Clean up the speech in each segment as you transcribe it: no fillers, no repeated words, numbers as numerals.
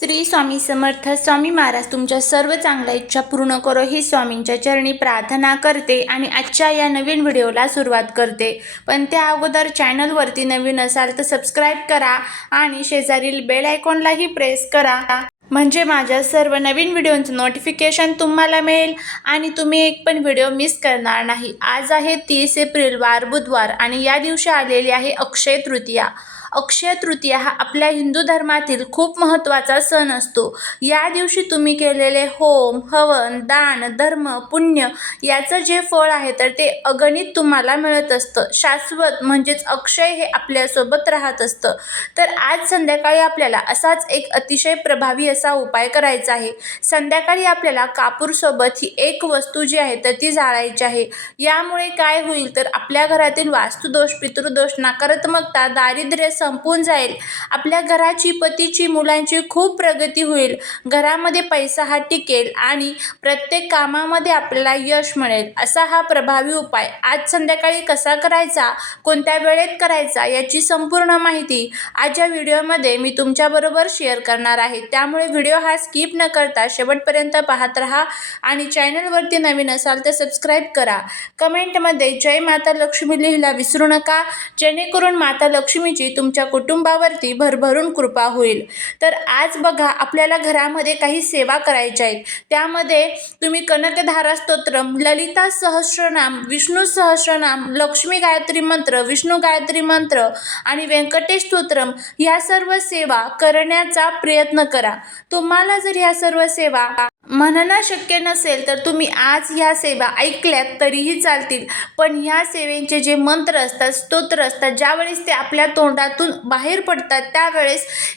श्री स्वामी समर्थ. स्वामी महाराज तुमच्या सर्व चांगल्या इच्छा पूर्ण करो ही स्वामींच्या चरणी प्रार्थना करते आणि आजच्या या नवीन व्हिडिओला सुरुवात करते. पण त्या अगोदर चॅनलवरती नवीन असाल तर सबस्क्राईब करा आणि शेजारील बेल आयकॉनलाही प्रेस करा, म्हणजे माझ्या सर्व नवीन व्हिडिओचं नोटिफिकेशन तुम्हाला मिळेल आणि तुम्ही एक पण व्हिडिओ मिस करणार नाही. आज आहे 30 एप्रिल वार बुधवार आणि या दिवशी आलेली आहे अक्षय तृतीया. अक्षय तृतीया हा आपल्या हिंदू धर्मातील खूप महत्त्वाचा सण असतो. या दिवशी तुम्ही केलेले होम, हवन, दान, धर्म, पुण्य याचं जे फळ आहे तर ते अगणित तुम्हाला मिळत असतं. शाश्वत म्हणजेच अक्षय हे आपल्यासोबत राहत असतं. तर आज संध्याकाळी आपल्याला असाच एक अतिशय प्रभावी असा उपाय करायचा आहे. संध्याकाळी आपल्याला कापूरसोबत ही एक वस्तू जी आहे तर ती जाळायची आहे. यामुळे काय होईल तर आपल्या घरातील वास्तुदोष, पितृदोष, नकारात्मकता, दारिद्र्य संपून जाईल. आपल्या घराची, पतीची, मुलांची खूप प्रगती होईल. घरामध्ये पैसा हा टिकेल आणि प्रत्येक कामामध्ये आपल्याला यश मिळेल. असा हा प्रभावी उपाय आज संध्याकाळी कसा करायचा, कोणत्या वेळेत करायचा याची संपूर्ण माहिती आज या व्हिडिओमध्ये मी तुमच्याबरोबर शेअर करणार आहे. त्यामुळे व्हिडिओ हा स्किप न करता शेवटपर्यंत पाहत राहा आणि चॅनलवरती नवीन असाल तर सबस्क्राईब करा. कमेंटमध्ये जय माता लक्ष्मी लिहायला विसरू नका, जेणेकरून माता लक्ष्मीची तुमच्या कुटुंबावरती भरभरून कृपा होईल. तर आज बघा, आपल्याला घरामध्ये काही सेवा करायच्या आहेत. त्यामध्ये तुम्ही कनकधारा स्तोत्रम, ललिता सहस्रनाम, विष्णू सहस्रनाम, लक्ष्मी गायत्री मंत्र, विष्णू गायत्री मंत्र आणि व्यंकटेश स्तोत्रम या सर्व सेवा करण्याचा प्रयत्न करा. तुम्हाला जर या सर्व सेवा म्हणणं शक्य नसेल तर तुम्ही आज ह्या सेवा ऐकल्यात तरीही चालतील. पण ह्या सेवेचे जे मंत्र असतात, स्तोत्र असतात, ज्यावेळेस ते आपल्या तोंडातून बाहेर पडतात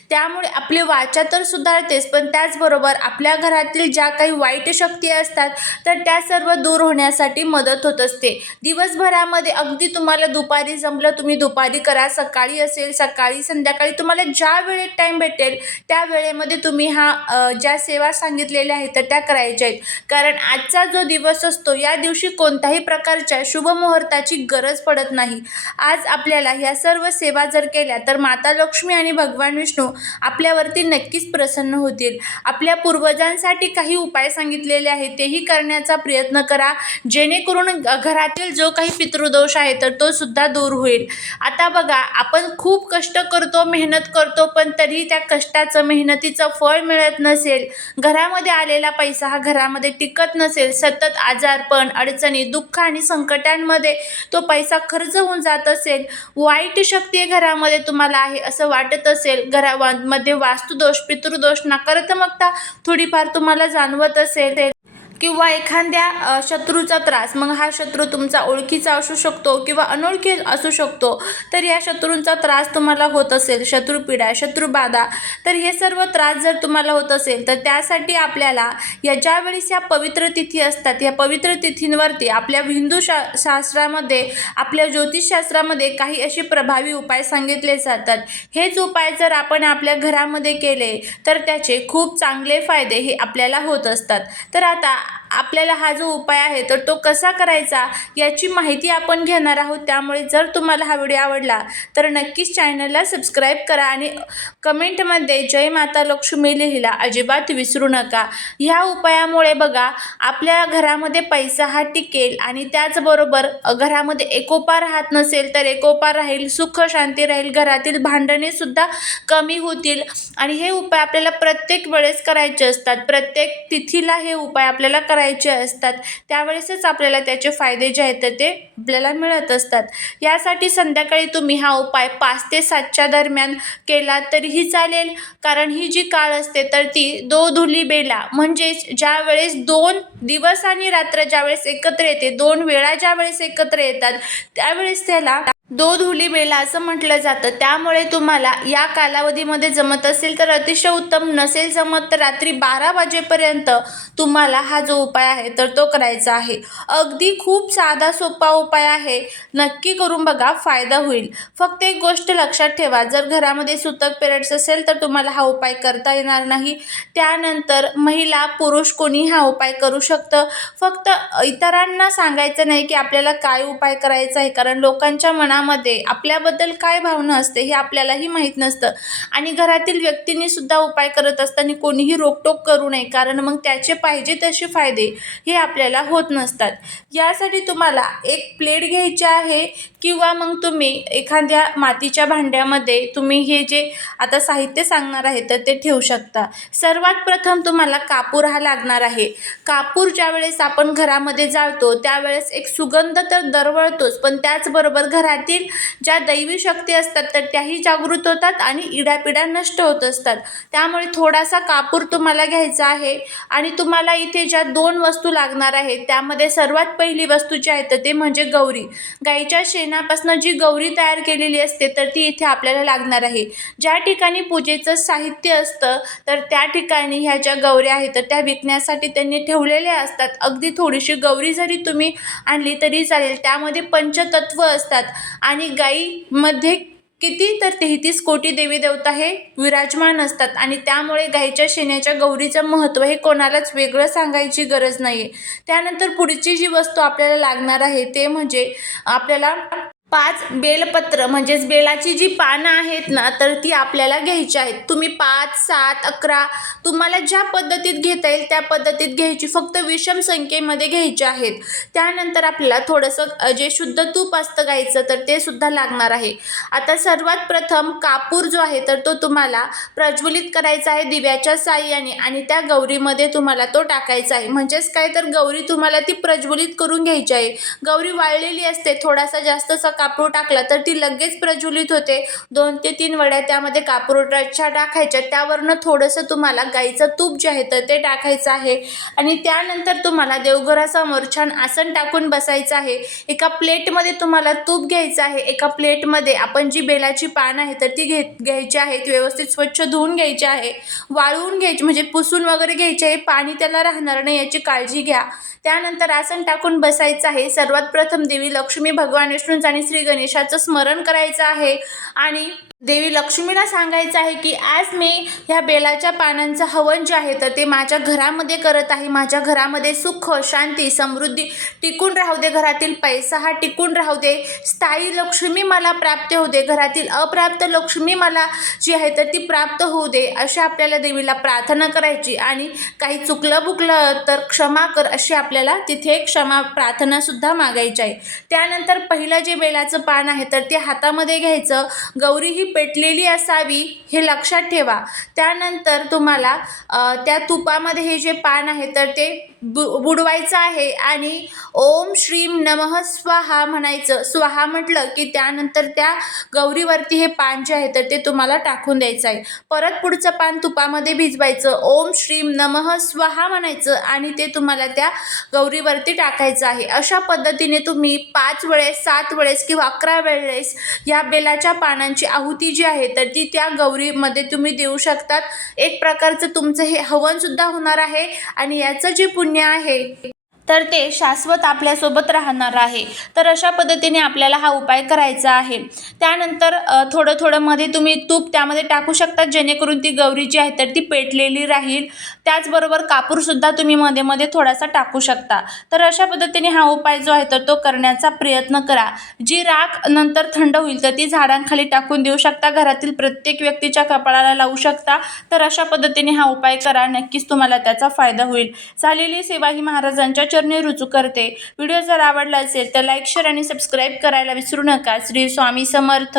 त्यामुळे आपली वाचा तर सुधारतेच, पण त्याचबरोबर आपल्या घरातील ज्या काही वाईट शक्ती असतात तर त्या सर्व दूर होण्यासाठी मदत होत असते. दिवसभरामध्ये अगदी तुम्हाला दुपारी जमलं तुम्ही दुपारी करा, सकाळी असेल सकाळी, संध्याकाळी तुम्हाला ज्या वेळेत टाईम भेटेल त्या वेळेमध्ये तुम्ही ज्या सेवा सांगितलेल्या आहेत तर त्या करायच्या आहेत. कारण आजचा जो दिवस असतो या दिवशी कोणत्याही प्रकारच्या शुभ मुहूर्ताची गरज पडत नाही. आज आपल्याला ह्या सर्व सेवा जर केल्या तर माता लक्ष्मी आणि भगवान विष्णू आपल्यावरती नक्कीच प्रसन्न होतील. आपल्या पूर्वजांसाठी काही उपाय सांगितलेले आहेत तेही करण्याचा प्रयत्न करा, जेणेकरून घरातील जो काही पितृदोष आहे तर तो सुद्धा दूर होईल. आता बघा, आपण खूप कष्ट करतो, मेहनत करतो, पण तरीही त्या कष्टाचं, मेहनतीचं फळ मिळत नसेल. घरामध्ये आलेला पैसा हा घरामध्ये टिकत नसेल, सतत आजारपण, अडचणी, दुःख आणि संकटांमध्ये तो पैसा खर्च होऊन जात असेल, वाईट शक्ती घरामध्ये तुम्हाला आहे असं वाटत असेल, घरामध्ये वास्तुदोष, पितृदोष, नकारात्मकता थोडीफार तुम्हाला जाणवत असेल किंवा एखाद्या शत्रूचा त्रास, मग हा शत्रू तुमचा ओळखीचा असू शकतो किंवा अनोळखी असू शकतो, तर या शत्रूंचा त्रास तुम्हाला होत असेल, शत्रुपीडा, शत्रुबाधा, तर हे सर्व त्रास जर तुम्हाला होत असेल तर त्यासाठी आपल्याला ज्यावेळेस या पवित्र तिथी असतात या पवित्र तिथींवरती आपल्या हिंदू शास्त्रामध्ये, आपल्या ज्योतिषशास्त्रामध्ये काही असे प्रभावी उपाय सांगितले जातात. हेच उपाय जर आपण आपल्या घरामध्ये केले तर त्याचे खूप चांगले फायदे हे आपल्याला होत असतात. तर आता आपल्याला हा जो उपाय आहे तर तो कसा करायचा याची माहिती आपण घेणार आहोत. त्यामुळे जर तुम्हाला हा व्हिडिओ आवडला तर नक्कीच चॅनलला सबस्क्राईब करा आणि कमेंटमध्ये जय माता लक्ष्मी लिहायला अजिबात विसरू नका. ह्या उपायामुळे बघा, आपल्या घरामध्ये पैसा हा टिकेल आणि त्याचबरोबर घरामध्ये एकोपा राहत नसेल तर एकोपा राहील, सुख शांती राहील, घरातील भांडणे सुद्धा कमी होतील. आणि हे उपाय आपल्याला प्रत्येक वेळेस करायचे असतात, प्रत्येक तिथीला हे उपाय आपल्याला करायचे असतात. त्यावेळेसच आपल्याला त्याचे फायदे जे आहेत ते आपल्याला मिळत असतात. यासाठी संध्याकाळी तुम्ही हा उपाय 5 ते 7च्या दरम्यान केला तरीही चालेल. कारण ही जी काळ असते तर ती दोधुली बेला, म्हणजेच ज्या वेळेस 2 दिवस आणि रात्र ज्यावेळेस एकत्र येते, 2 वेळा ज्यावेळेस एकत्र येतात त्यावेळेस त्याला दोधुली बेला असं म्हटलं जातं. त्यामुळे तुम्हाला या कालावधीमध्ये जमत असेल तर अतिशय उत्तम, नसेल जमत तर रात्री 12 वाजेपर्यंत तुम्हाला हा जो उपाय आहे तर तो करायचा आहे. अगदी खूप साधा सोपा उपाय आहे, नक्की करून बघा, फायदा होईल. फक्त एक गोष्ट लक्षात ठेवा, जर घरामध्ये सुतक पिरियड्स असेल तर तुम्हाला हा उपाय करता येणार नाही. त्यानंतर महिला, पुरुष कोणी हा उपाय करू शकतं. फक्त इतरांना सांगायचं नाही की आपल्याला काय उपाय करायचा आहे, कारण लोकांच्या मनामध्ये मनामध्ये आपल्याबद्दल काय भावना असते हे आपल्यालाही माहीत नसतं आणि घरातील व्यक्तींनी सुद्धा उपाय करत असताना कोणीही रोकटोक करू नये, कारण मग त्याचे पाहिजे तसे फायदे हे आपल्याला होत नसतात. यासाठी तुम्हाला एक प्लेट घ्यायची आहे किंवा मग तुम्ही एखाद्या मातीच्या भांड्यामध्ये तुम्ही हे जे आता साहित्य सांगणार आहे तर ते ठेवू शकता. सर्वात प्रथम तुम्हाला कापूर हा लागणार आहे. कापूर ज्यावेळेस आपण घरामध्ये जाळतो त्यावेळेस एक सुगंध तर दरवळतोच, पण त्याचबरोबर घरातील ज्या दैवी शक्ती असतात तर त्याही जागृत होतात आणि इडापिडा नष्ट होत असतात. त्यामुळे थोडासा कापूर तुम्हाला घ्यायचा आहे आणि तुम्हाला इथे ज्या 2 वस्तू लागणार आहेत त्यामध्ये सर्वात पहिली वस्तू जी आहे तर ते म्हणजे गौरी. गाईच्या शेणापासून जी गौरी तयार केलेली असते तर ती इथे आपल्याला लागणार आहे. ज्या ठिकाणी पूजेचं साहित्य असतं तर त्या ठिकाणी ह्या ज्या गौऱ्या आहेत तर त्या विकण्यासाठी त्यांनी ठेवलेल्या असतात. अगदी थोडीशी गौरी जरी तुम्ही आणली तरी चालेल. त्यामध्ये पंचतत्व असतात आणि गाईमध्ये किती तर 33 कोटी देवी देवता हे विराजमान असतात आणि त्यामुळे गाईच्या शेणाच्या गौरीचं महत्त्व हे कोणालाच वेगळं सांगायची गरज नाही आहे. त्यानंतर पुढची जी वस्तू आपल्याला लागणार आहे ते म्हणजे आपल्याला 5 बेलपत्र म्हणजेच बेलाची जी पानं आहेत ना तर ती आपल्याला घ्यायची आहेत. तुम्ही 5, 7, 11 तुम्हाला ज्या पद्धतीत घेता येईल त्या पद्धतीत घ्यायची, फक्त विषम संख्येमध्ये घ्यायची आहेत. त्यानंतर आपल्याला थोडंसं जे शुद्ध तूप असतं गाईचं तर ते सुद्धा लागणार आहे. आता सर्वात प्रथम कापूर जो आहे तर तो तुम्हाला प्रज्वलित करायचा आहे दिव्याच्या साहाय्याने आणि त्या गौरीमध्ये तुम्हाला तो टाकायचा आहे. म्हणजेच काय तर गौरी तुम्हाला ती प्रज्वलित करून घ्यायची आहे. गौरी वाळलेली असते, थोडासा जास्तचा कापूर टाकला तर ती लगेच प्रज्वलित होते. 2 ते 3 वड्या त्यामध्ये कापूरच्या टाकायच्या, त्यावरनं थोडंसं तुम्हाला गाईचं तूप जे आहे तर ते टाकायचं आहे आणि त्यानंतर तुम्हाला देवघरासमोर छान आसन टाकून बसायचं आहे. एका प्लेटमध्ये तुम्हाला तूप घ्यायचं आहे. एका प्लेटमध्ये आपण जी बेलाची पानं आहे तर ती घ्यायची आहेत. व्यवस्थित स्वच्छ धुवून घ्यायची आहे, वाळवून घ्यायची म्हणजे पुसून वगैरे घ्यायची आहे. पाणी त्याला राहणार नाही याची काळजी घ्या. त्यानंतर आसन टाकून बसायचं आहे. सर्वात प्रथम देवी लक्ष्मी, भगवान विष्णू आणि श्री गणेशाचं स्मरण करायचं आहे आणि देवी लक्ष्मीला सांगायचं आहे की आज मी ह्या बेलाच्या पानांचं हवन जे आहे तर ते माझ्या घरामध्ये करत आहे. माझ्या घरामध्ये सुख, शांती, समृद्धी टिकून राहू दे. घरातील पैसा हा टिकून राहू दे. स्थायी लक्ष्मी मला प्राप्त होऊ दे. घरातील अप्राप्त लक्ष्मी मला जी आहे तर ती प्राप्त होऊ दे. अशी आपल्याला देवीला प्रार्थना करायची आणि काही चुकलं बुकलं तर क्षमा कर अशी आपल्याला तिथे क्षमा प्रार्थनासुद्धा मागायची आहे. त्यानंतर पहिलं जे बेलाचं पान आहे तर ते हातामध्ये घ्यायचं. गौरी ही पेटलेली असावी हे लक्षात ठेवा. त्यानंतर तुम्हाला त्या तुपामध्ये हे जे पान आहे तर ते बुडवायचं आहे आणि ओम श्रीम नमः स्वाहा म्हणायचं. स्वाहा म्हटलं की त्यानंतर त्या गौरीवरती हे पान जे आहे तर ते तुम्हाला टाकून द्यायचं आहे. परत पुढचं पान तुपामध्ये भिजवायचं, ओम श्रीम नमः स्वाहा म्हणायचं आणि ते तुम्हाला त्या गौरीवरती टाकायचं आहे. अशा पद्धतीने तुम्ही 5 वेळेस, 7 वेळेस किंवा 11 वेळेस या बेलाच्या पानांची आहुती जी आहे तर ती त्या गौरीमध्ये तुम्ही देऊ शकतात. एक प्रकारचं तुमचं हे हवनसुद्धा होणार आहे आणि याचं जे पुण्य आहे तर ते शाश्वत आपल्यासोबत राहणार आहे. तर अशा पद्धतीने आपल्याला हा उपाय करायचा आहे. त्यानंतर थोडं थोडं मध्ये तुम्ही तूप त्यामध्ये टाकू शकता जेणेकरून ती गौरी जी आहे तर ती पेटलेली राहील. त्याचबरोबर कापूरसुद्धा तुम्ही मध्ये मध्ये थोडासा टाकू शकता. तर अशा पद्धतीने हा उपाय जो आहे तर तो करण्याचा प्रयत्न करा. जी राख नंतर थंड होईल तर ती झाडांखाली टाकून देऊ शकता. घरातील प्रत्येक व्यक्तीच्या कपाळाला लावू शकता. तर अशा पद्धतीने हा उपाय करा, नक्कीच तुम्हाला त्याचा फायदा होईल. झालेली सेवा ही महाराजांच्या चरणी रुजू करते. व्हिडिओ जर आवडला असेल तर लाईक, शेअर आणि सबस्क्राईब करायला विसरू नका. श्री स्वामी समर्थ.